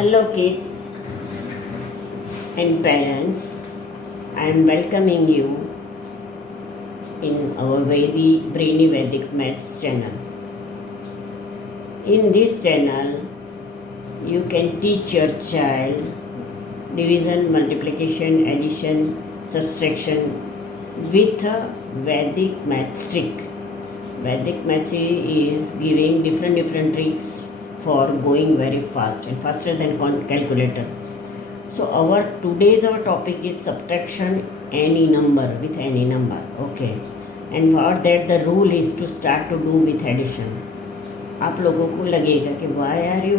Hello, kids and parents. I am welcoming you in our Brainy Vedic Maths channel. In this channel, you can teach your child division, multiplication, addition, subtraction with a Vedic maths trick. Vedic maths is giving different tricks for going very fast and faster than calculator. So our topic is subtraction any number with any number. Okay, and for that the rule is to start to do with addition. आप लोगों को लगेगा कि why are you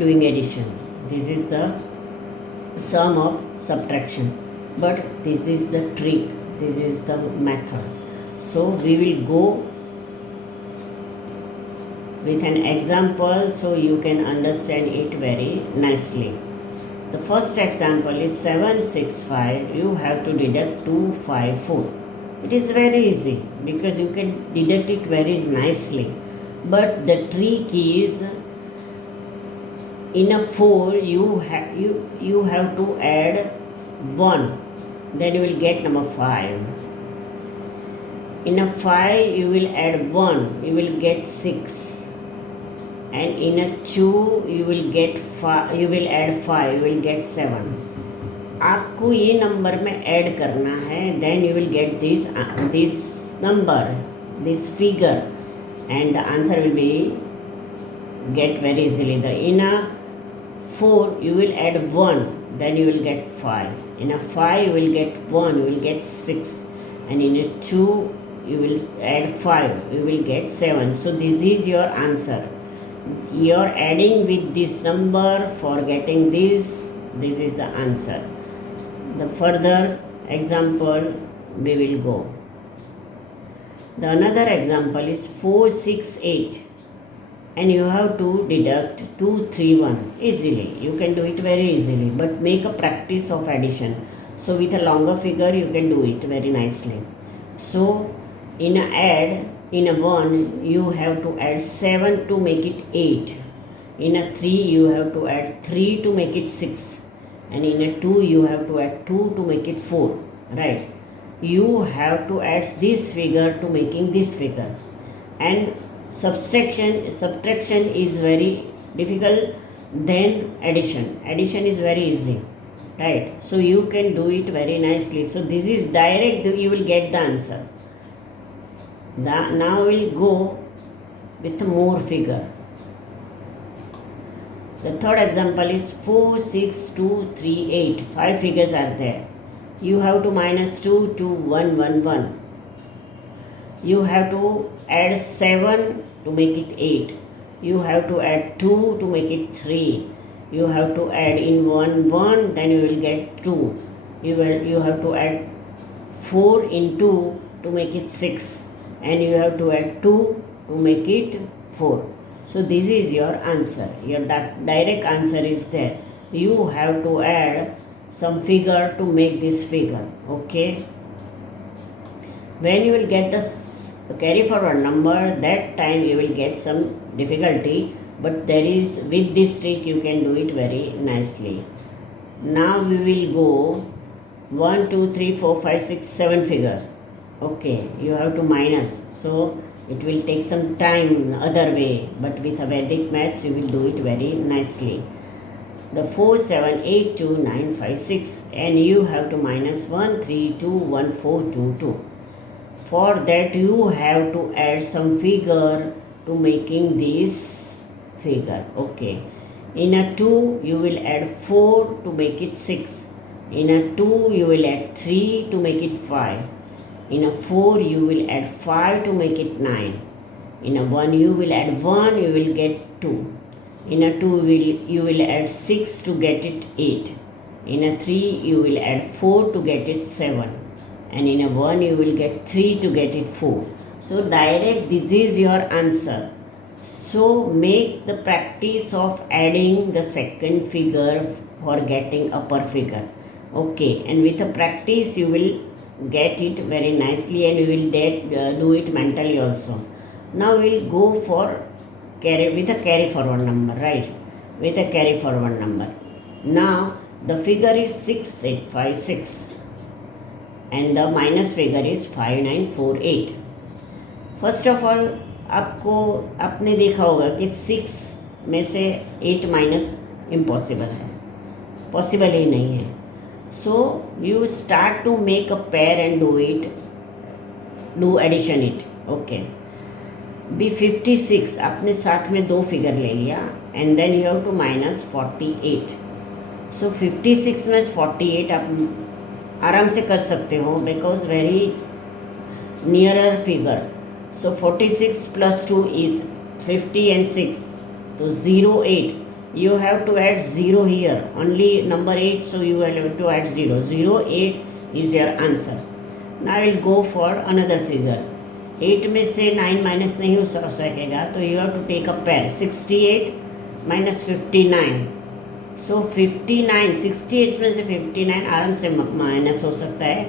doing addition? This is the sum of subtraction, but this is the trick, this is the method. So we will go with an example so you can understand it very nicely. The first example is 765. You have to deduct 254. It is very easy because you can deduct it very nicely. But the trick is in a 4 you have to add 1. Then you will get number 5. In a 5 you will add 1. You will get 6. And in a 2 you will get 5, you will add 5, you will get 7. आपको ये number में add करना है, then you will get this number, this figure, and the answer will be get very easily. In a 4 you will add 1, then you will get 5. In a 5 you will get 1, you will get 6, and in a 2 you will add 5, you will get 7. So this is your answer. You are adding with this number for getting this is the answer. The further example we will go. The another example is 468, and you have to deduct 231 easily. You can do it very easily, but make a practice of addition. So with a longer figure you can do it very nicely. So in a 1 you have to add 7 to make it 8. In a 3 you have to add 3 to make it 6. And in a 2 you have to add 2 to make it 4. Right? You have to add this figure to making this figure. And subtraction is very difficult than addition. Addition is very easy. Right? So you can do it very nicely. So this is direct, you will get the answer. Now we'll go with more figure. The third example is 4, 6, 2, 3, 8. 5 figures are there. You have to minus 2 to 1, 1, 1. You have to add 7 to make it 8. You have to add 2 to make it 3. You have to add in 1, 1, then you will get 2. You have to add 4 in 2 to make it 6. And you have to add 2 to make it 4. So this is your answer. Your direct answer is there. You have to add some figure to make this figure. Okay. When you will get the carry forward number, that time you will get some difficulty. But there is, with this trick you can do it very nicely. Now we will go 1, 2, 3, 4, 5, 6, 7 figure. Okay, you have to minus, so it will take some time other way, but with a Vedic maths you will do it very nicely. The 4, 7, 8, 2, 9, 5, 6, and you have to minus 1, 3, 2, 1, 4, 2, 2. For that you have to add some figure to making this figure. Okay, in a 2 you will add 4 to make it 6. In a 2 you will add 3 to make it 5. In a 4 you will add 5 to make it 9. In a 1 you will add 1, you will get 2. In a 2 you will add 6 to get it 8. In a 3 you will add 4 to get it 7. And in a 1 you will get 3 to get it 4. So direct, this is your answer. So make the practice of adding the second figure for getting upper figure. Okay, and with a practice you will get it very nicely, and you will do it mentally also. Now we'll go for carry with a carry forward number, right? with a carry forward number. Now the figure is 6856 and the minus figure is 5948. First of all आपने देखा होगा कि 6 में से 8 minus impossible है, possible ही नहीं है. So you start to make a pair and do addition it. Okay, be 56 आपने साथ में 2 फिगर ले लिया and then you have to minus 48. So 56 में 48 आप आराम से कर सकते हो because very nearer figure. So 46 plus 2 is 50 and 6, तो 08. You have to add 0 here, only number 8, so you will have to add 0. 08 is your answer. Now I will go for another figure. 8 में से 9 minus नहीं हो सकेगा, तो you have to take a pair. 68 minus 59. So 59, 68 में से 59 आराम से माइनस हो सकता है,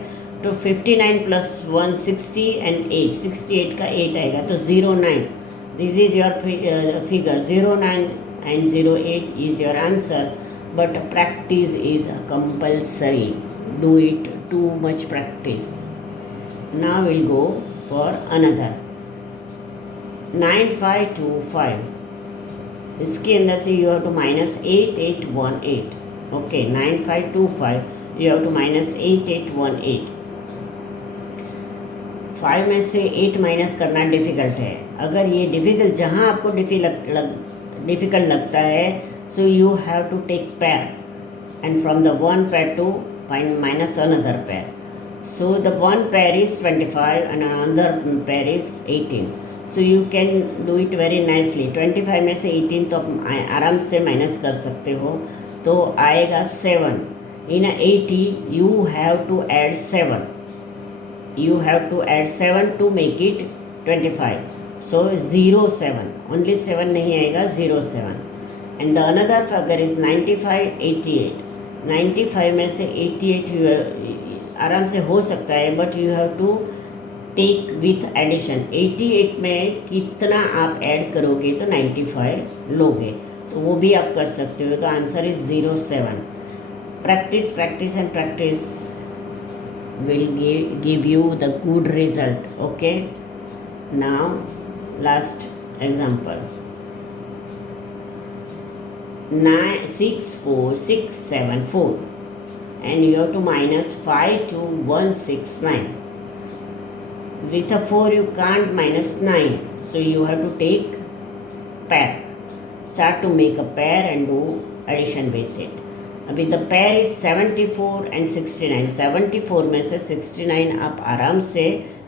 तो 59 plus 1 60 and 8, 68 का 8 आएगा, तो 09. This is your figure. 09 and 08 is your answer, but practice is compulsory. Do it, too much practice. Now we'll go for another. 9525. इसके अंदर से you have to minus 8818. Okay, 9525 you have to minus 8818. 5 में से 8 minus करना difficult है. अगर ये difficult जहाँ आपको डिफ़िकल्ट लगता है, so you have to take pair and from the one pair to find minus another pair. So the one pair is 25 and another pair is 18. So you can do it very nicely. 25 में से 18 तो आप आराम से minus कर सकते हो, तो आएगा 7. In 80 you have to add 7. You have to add 7 to make it 25. So 07, only 7 नहीं आएगा, 07. And the another figure is 95 88. 95 में से 88 आराम से हो सकता है, but you have to take with addition. 88 में कितना आप ऐड करोगे तो 95 लोगे, तो वो भी आप कर सकते हो. तो answer is 07. Practice practice and practice will give you the good result. Okay, now last example. 64674 and you have to minus 52169. With a 4 you can't minus 9, so you have to take pair. Start to make a pair and do addition with it. अभी the pair is 74 and 69. 74 में से 69 आप आराम से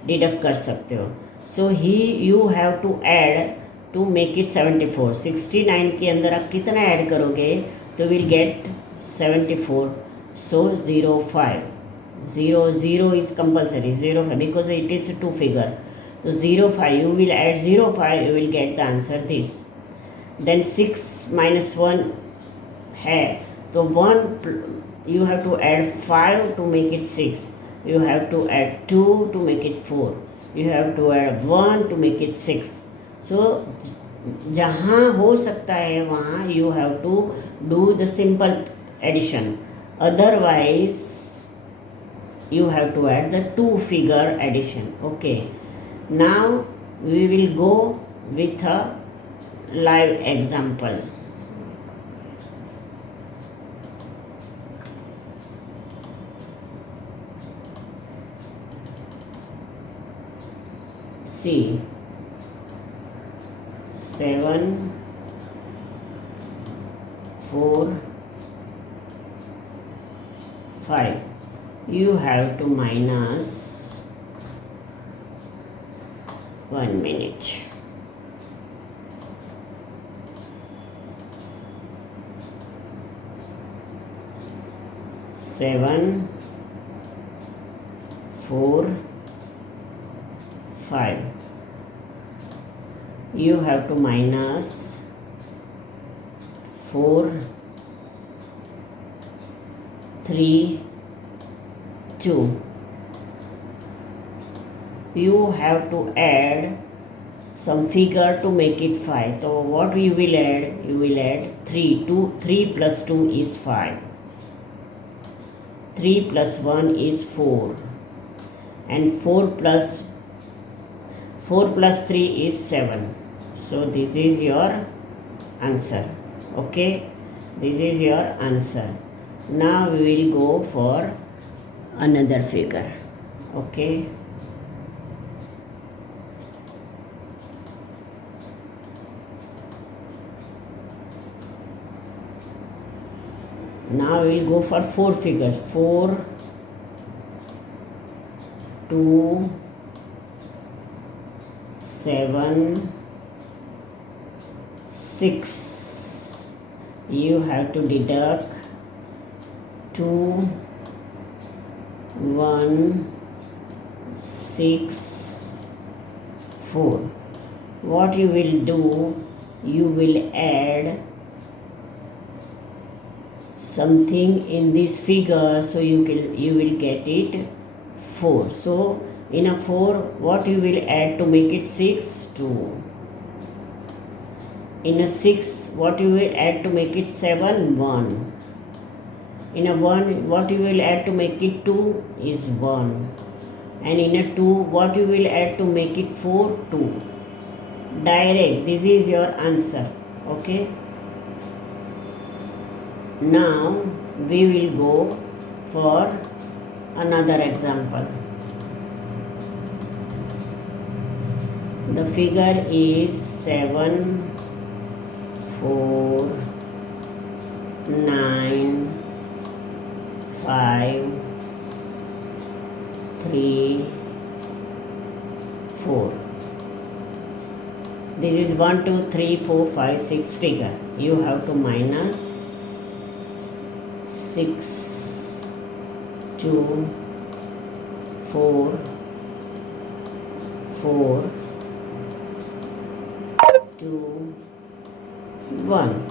deduct कर सकते हो. So he you have to add to make it 74. 69 के अंदर आप कितना ऐड करोगे तो will get 74. So 05. 0 is compulsory. 05 because it is 2 figure. तो 05 you will add 05, you will get the answer this. Then 6 minus 1 है, तो 1 you have to add 5 to make it 6. You have to add 2 to make it 4. You have to add 1 to make it 6. So जहाँ हो सकता है वहाँ you have to do the simple addition. Otherwise you have to add the 2 figure addition. Okay, now we will go with a live example. See, 7 4 5. You have to minus 1 minute. 7 4 5. You have to minus 4 3 2. You have to add some figure to make it 5. So what you will add? You will add 3. 3 plus 2 is 5. 3 plus 1 is 4. And 4 plus 3 is 7. So this is your answer. Okay, this is your answer. Now we will go for another figure. Okay. Now we will go for 4 figures. 4, 2, 7, 6. You have to deduct 2, 1, 6, 4. What you will do? You will add something in this figure, so you will get it 4. So in a 4, what you will add to make it 6? 2. In a 6, what you will add to make it 7? 1. In a 1, what you will add to make it 2 is 1. And in a 2, what you will add to make it 4? 2. Direct. This is your answer. Okay. Now we will go for another example. The figure is 7, 4, 9, 5, 3, 4. This is 1, 2, 3, 4, 5, 6 figure. You have to minus 6, 2, 4, 4, 2, 1.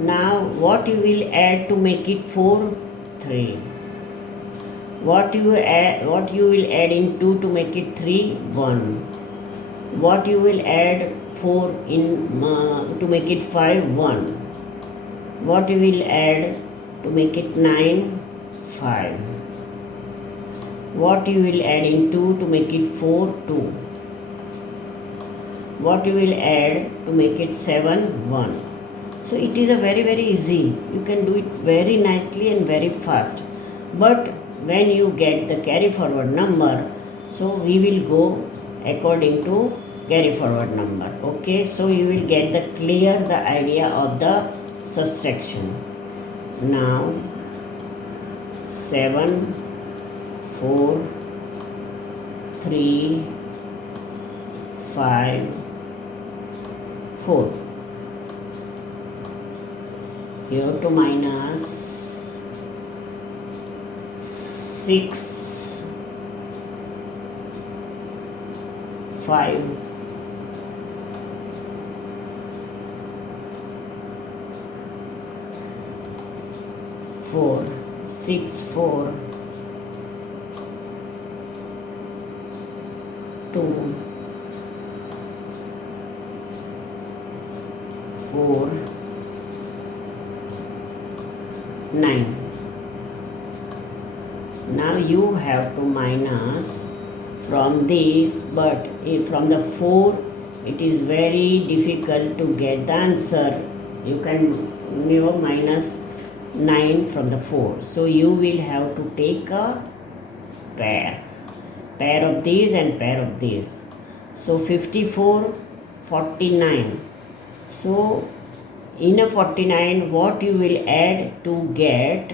Now what you will add to make it 4? 3. What you will add in 2 to make it 3? 1. What you will add 4 in to make it 5? 1. What you will add to make it 9? 5. What you will add in 2 to make it 4? 2. What you will add to make it 7? 1. So it is a very easy. You can do it very nicely and very fast. But when you get the carry forward number, so we will go according to carry forward number. Okay, so you will get the idea of the subtraction. Now 7, 4, 3, 5, 4. You have to minus 6, 5, 4, 6, 4, 2, 4, 9. Now you have to minus from this, but from the 4 it is very difficult to get the answer. You can never minus 9 from the 4. So you will have to take a pair of these and pair of these. So 54, 49. So in a 49, what you will add to get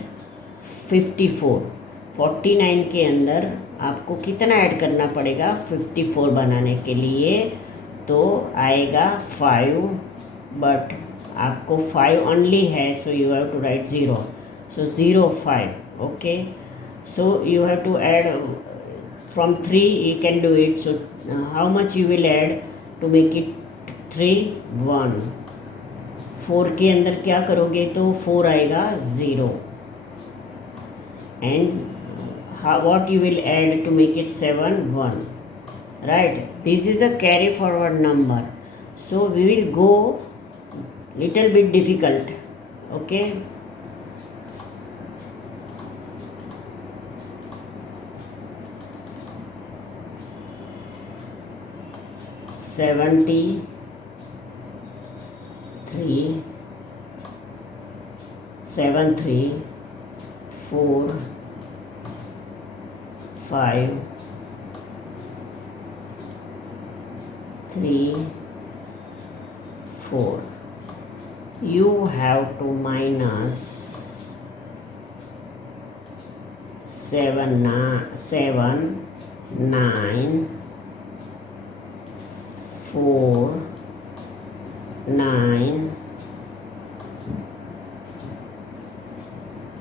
54? 49 के अंदर आपको कितना add करना पड़ेगा 54 बनाने के लिए? तो आएगा 5, बट आपको 5 ओनली है, so you have to write 0. So 0, 5. Okay, so you have to add from 3. You can do it. So how much you will add to make it 3? 1. 4 के अंदर क्या करोगे तो 4 आएगा 0. And what you will add to make it 7? 1. Right, this is a carry forward number, so we will go little bit difficult. Okay, seventy 3 7 3 4 5 3 4. You have to minus 7 9 4 9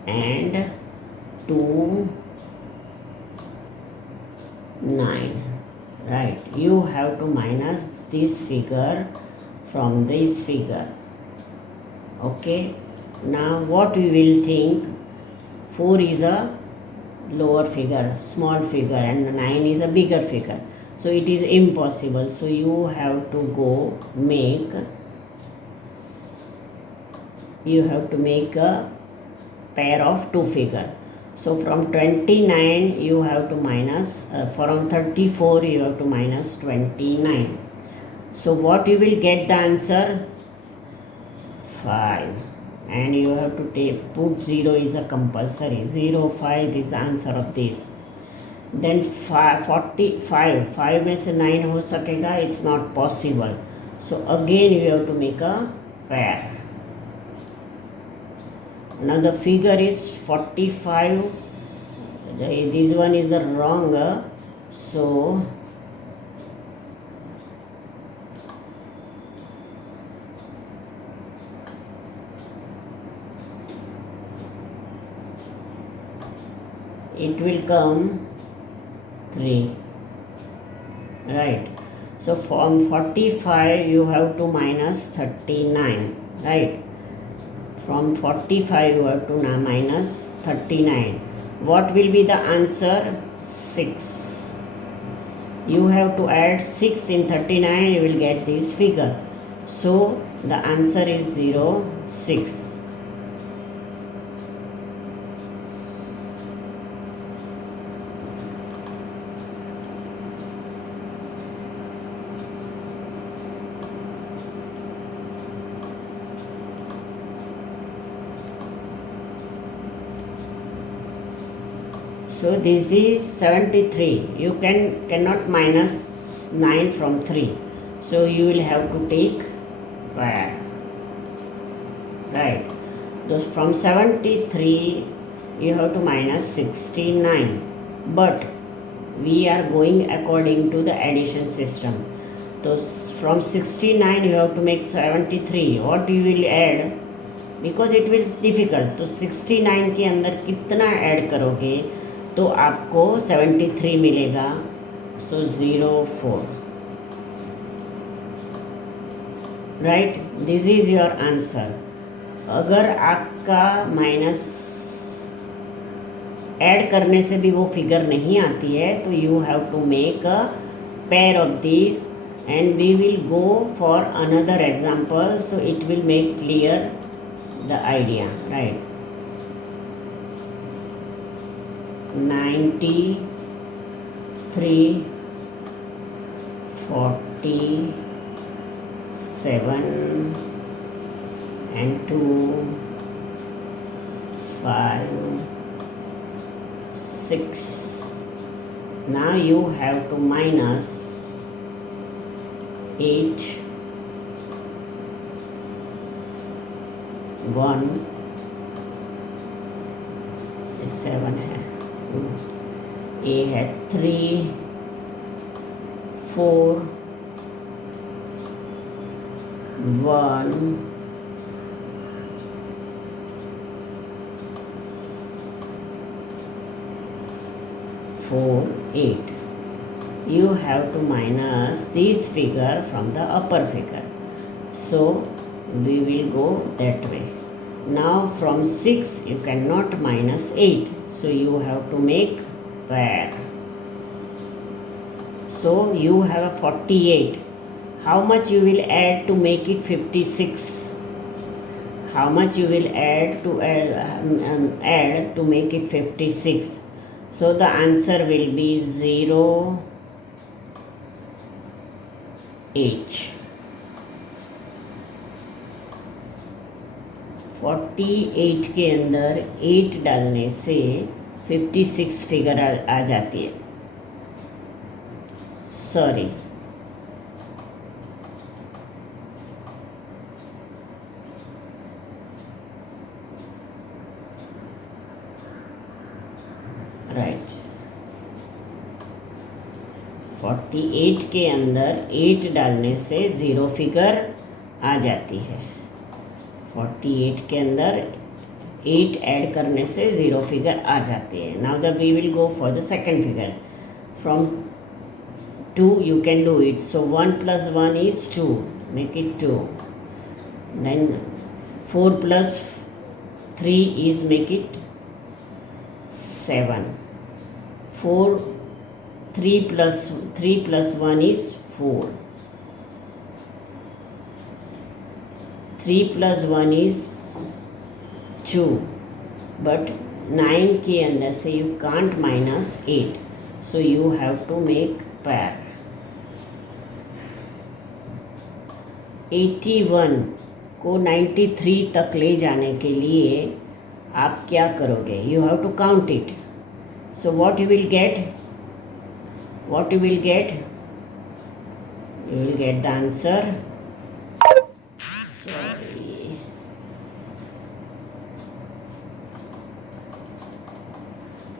and 2 9. Right, you have to minus this figure from this figure. Okay, now what we will think, 4 is a lower figure, small figure, and 9 is a bigger figure, so it is impossible. So you have to make a pair of two figure. So from 29 you have to minus, from 34 you have to minus 29. So what you will get the answer? 5. And you have to put 0 is a compulsory. 0 5 is the answer of this. Then 45 में से 9 हो सकेगा? It's not possible. So again you have to make a pair. Now the figure is 45. This one is the wrong. So it will come 3. Right. So from 45 you have to minus 39. Right. From 45 you have to now minus 39. What will be the answer? 6. You have to add 6 in 39, you will get this figure. So the answer is 0 6. So this is 73. You cannot minus 9 from 3. So you will have to take pair. Right. So from 73 you have to minus 69. But we are going according to the addition system. So from 69 you have to make 73. What you will add? Because it will be difficult. तो 69 के अंदर कितना add करोगे तो आपको 73 मिलेगा. सो 04. Right, this is your answer. अगर आपका माइनस ऐड करने से भी वो फिगर नहीं आती है तो you have to make a pair of this and we will go for another example so it will make clear the idea. Right, 93 47 and 2 5 6. Now you have to minus 8 1 7 है, ए है 3 4 1 4 8. You have to minus this figure from the upper figure, so we will go that way. Now from 6 you cannot minus 8, so you have to make pair. So you have a 48. How much you will add to make it 56? How much you will add to make it 56? So the answer will be 0, 8. 48 के अंदर 8 डालने से 56 figure आ जाती है. Sorry, right. 48 के अंदर 8 डालने से 0 फिगर आ जाती है. 48 के अंदर 8 ऐड करने से 0 फिगर आ जाती है. Now the we will go for the second figure. From 2 you can do it. So 1 plus 1 is 2. Make it 2. Then 4 plus 3 is make it 7. 3 plus 1 is 4. 3 plus 1 is 2. But 9 के अंदर से you can't minus 8. So you have to make pair. 81 को 93 तक ले जाने के लिए आप क्या करोगे? You have to count it. So what you will get? You will get the answer. Sorry,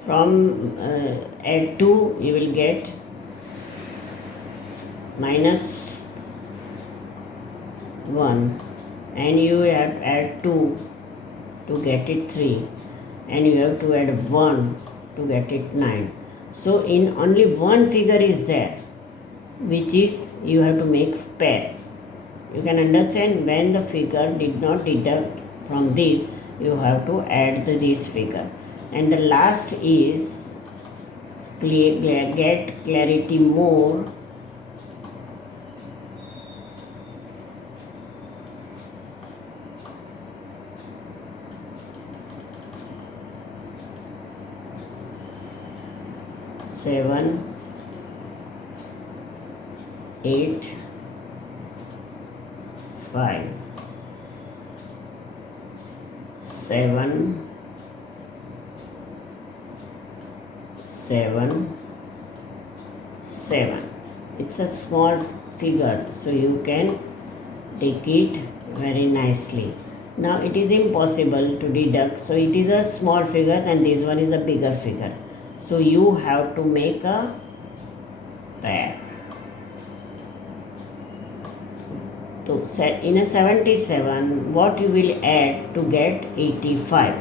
from add 2 you will get minus 1, and you have to add 2 to get it 3, and you have to add 1 to get it 9. So in only one figure is there, which is you have to make pair. You can understand when the figure did not deduct from this, you have to add this figure. And the last is get clarity more. Seven, 8, 5, 7, 7, 7. It's a small figure, so you can take it very nicely. Now it is impossible to deduct, so it is a small figure and this one is a bigger figure. So you have to make a pair. So in a 77, what you will add to get 85?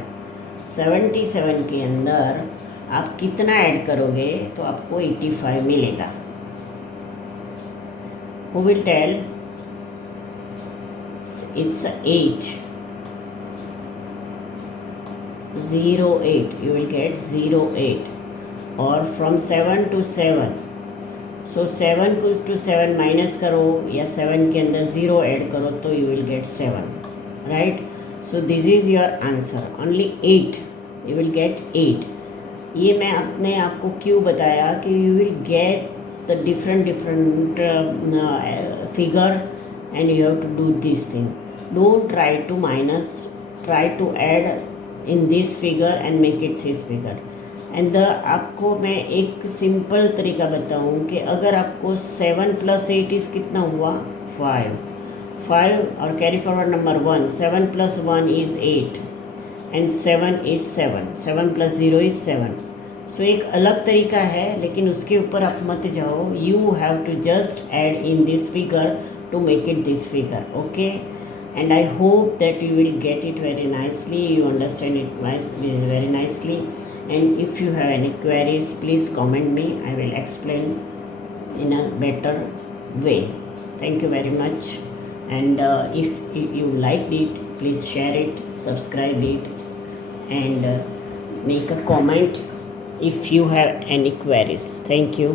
77 के अंदर आप कितना add करोगे तो आपको 85 मिलेगा? Who will tell? It's 8. 08. You will get 08. और from 7 to 7. So 7 to 7 minus करो या 7 के अंदर 0 ऐड करो तो you will get 7, right. So this is your answer. Only 8. You will get 8. ये मैं अपने आप को क्यों बताया कि you will get the different figure and you have to do this thing. Don't try to minus, try to add in this figure and make it this figure. And आपको मैं एक सिंपल तरीका बताऊं कि अगर आपको 7 + 8 इज़ कितना हुआ? 5 और carry forward number 1. 7 + 1 is 8 and 7 is 7 + 0 is 7. सो एक अलग तरीका है, लेकिन उसके ऊपर आप मत जाओ. You have to just add in this figure to make it this figure. Okay, and I hope that you will get it very nicely, you understand it very nicely. And if you have any queries, please comment me. I will explain in a better way. Thank you very much. And if you liked it, please share it, subscribe it, and make a comment if you have any queries. Thank you.